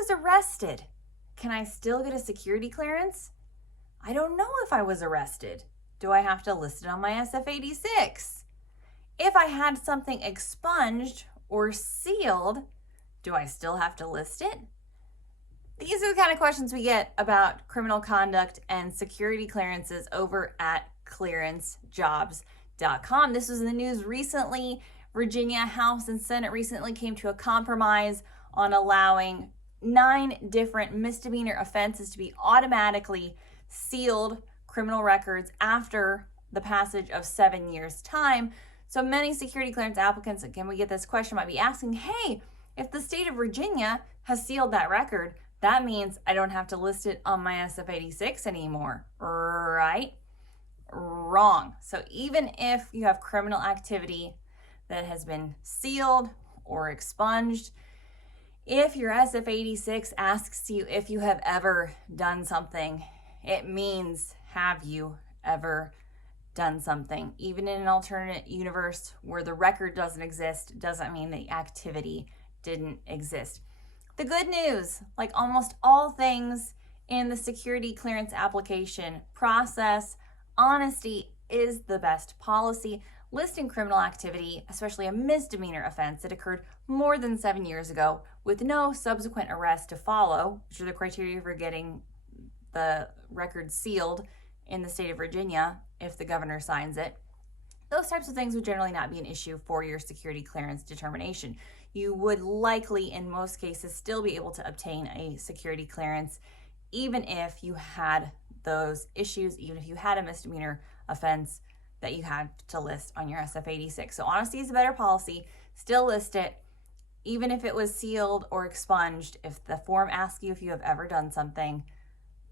was arrested, can I still get a security clearance? I don't know if I was arrested. Do I have to list it on my SF-86? If I had something expunged or sealed, do I still have to list it? These are the kind of questions we get about criminal conduct and security clearances over at clearancejobs.com. This was in the news recently. Virginia House and Senate recently came to a compromise on allowing 9 different misdemeanor offenses to be automatically sealed criminal records after the passage of 7 years' time. So many security clearance applicants, again, we get this question, might be asking, hey, if the state of Virginia has sealed that record, that means I don't have to list it on my SF-86 anymore, right? Wrong. So even if you have criminal activity that has been sealed or expunged, if your SF-86 asks you if you have ever done something, it means have you ever done something. Even in an alternate universe where the record doesn't exist, doesn't mean the activity didn't exist. The good news, like almost all things in the security clearance application process, honesty is the best policy. Listing criminal activity, especially a misdemeanor offense that occurred more than 7 years ago with no subsequent arrest to follow, which are the criteria for getting the record sealed in the state of Virginia if the governor signs it. Those types of things would generally not be an issue for your security clearance determination. You would likely, in most cases, still be able to obtain a security clearance even if you had those issues, even if you had a misdemeanor offense that you had to list on your SF-86. So honesty is a better policy. Still list it, even if it was sealed or expunged. If the form asks you if you have ever done something,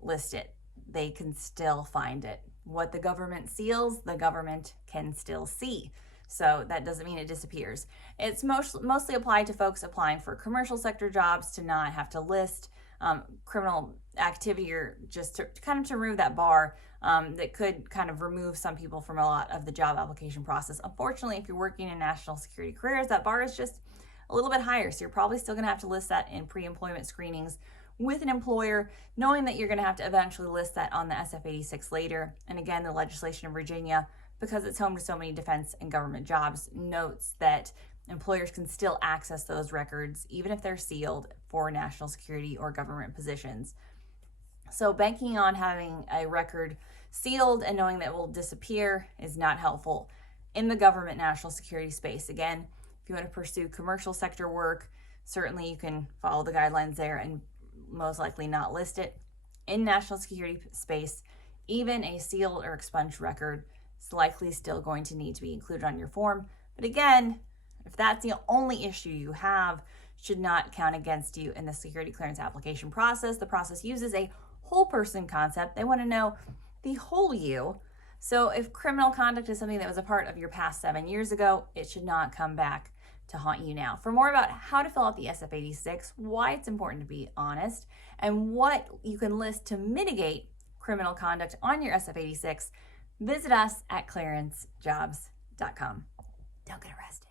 list it. They can still find it. What the government seals, the government can still see. So that doesn't mean it disappears. It's mostly applied to folks applying for commercial sector jobs to not have to list criminal activity, or just to kind of to remove that bar that could kind of remove some people from a lot of the job application process. Unfortunately, if you're working in national security careers, that bar is just a little bit higher. So you're probably still going to have to list that in pre-employment screenings with an employer, knowing that you're going to have to eventually list that on the SF-86 later. And again, the legislation in Virginia, because it's home to so many defense and government jobs, notes that employers can still access those records, even if they're sealed, for national security or government positions. So banking on having a record sealed and knowing that it will disappear is not helpful in the government national security space. Again, if you want to pursue commercial sector work, certainly you can follow the guidelines there and most likely not list it. In national security space, even a sealed or expunged record is likely still going to need to be included on your form. But again, if that's the only issue you have, should not count against you in the security clearance application process. The process uses a whole person concept. They want to know the whole you. So if criminal conduct is something that was a part of your past 7 years ago, it should not come back to haunt you now. For more about how to fill out the SF-86, why it's important to be honest, and what you can list to mitigate criminal conduct on your SF-86, visit us at clearancejobs.com. Don't get arrested.